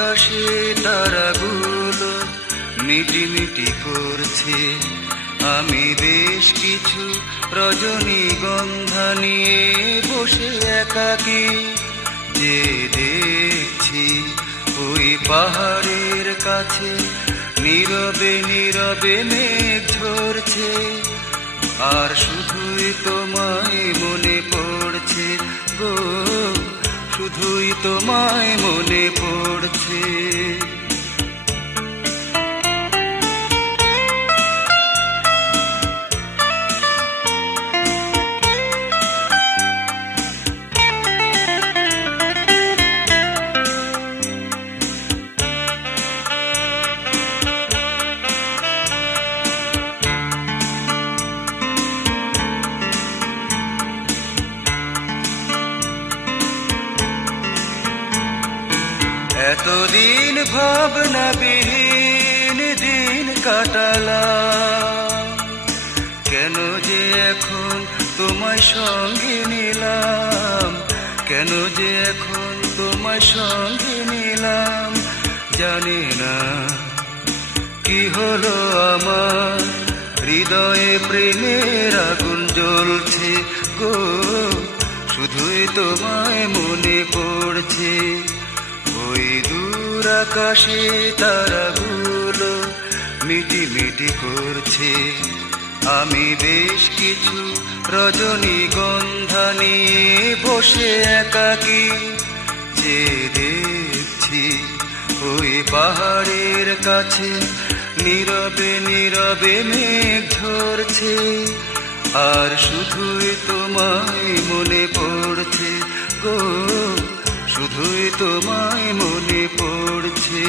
আকাশে তারাগুলো মিটিমিটি করছে। আমি বেশ কিছু রজনীগন্ধা নিয়ে বসে একাকী যে দেখছি ওই পাহাড়ের কাছে নীরবে নীরবে মেঘ ঝরছে। আর শুধুই তোমায় মনে পড়ছে গো, শুধুই তোমায় মনে পড়ছে। এতদিন ভাবনাবিহীন দিন কাটালাম, কেন যে এখন তোমায় সঙ্গে নিলাম, কেন যে এখন তোমায় সঙ্গে নিলাম। জানি না কি হলো আমার, হৃদয়ে প্রেমের আগুন জ্বলছে গো, শুধুই তোমায় মনে পড়ছে। ওই দূর আকাশে তারাগুলো মিটিমিটি করছে। আমি বেশ কিছু রজনীগন্ধা নিয়ে বসে একাকী যে দেখছি ওই পাহাড়ের কাছে নীরবে নীরবে মেঘ ঝরছে। আর শুধুই তোমায় মনে পড়ছে গো, শুধুই তোমায় মনে পড়ছে।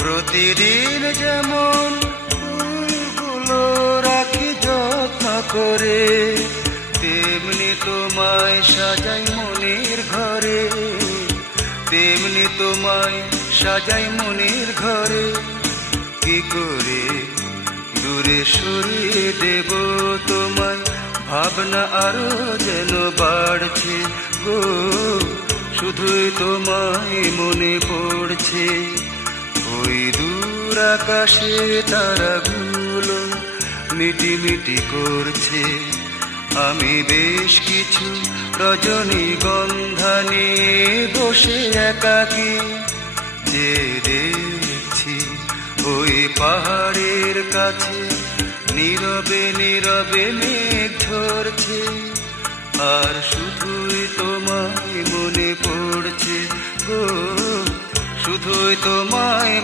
প্রতিদিন যেমন ফুলগুলো রাখি যত্ন করে, তেমনি তোমায় সাজাই মনের ঘরে, তেমনি তোমায় সাজাই মনের ঘরে। কি করে দূরে সরিয়ে দেব তোমায়, ভাবনা আরো যেন বাড়ছে গো, শুধুই তোমায় মনে পড়ছে। ওই দূর আকাশে তারাগুলো মিটিমিটি করছে। আমি বেশ কিছু রজনীগন্ধা নিয়ে বসে একাকী যে দেখছি ওই পাহাড়ের কাছে নীরবে নীরবে মেঘ ঝরছে। আর শুধুই তোমায় মনে পড়ছে গো, শুধুই তোমায়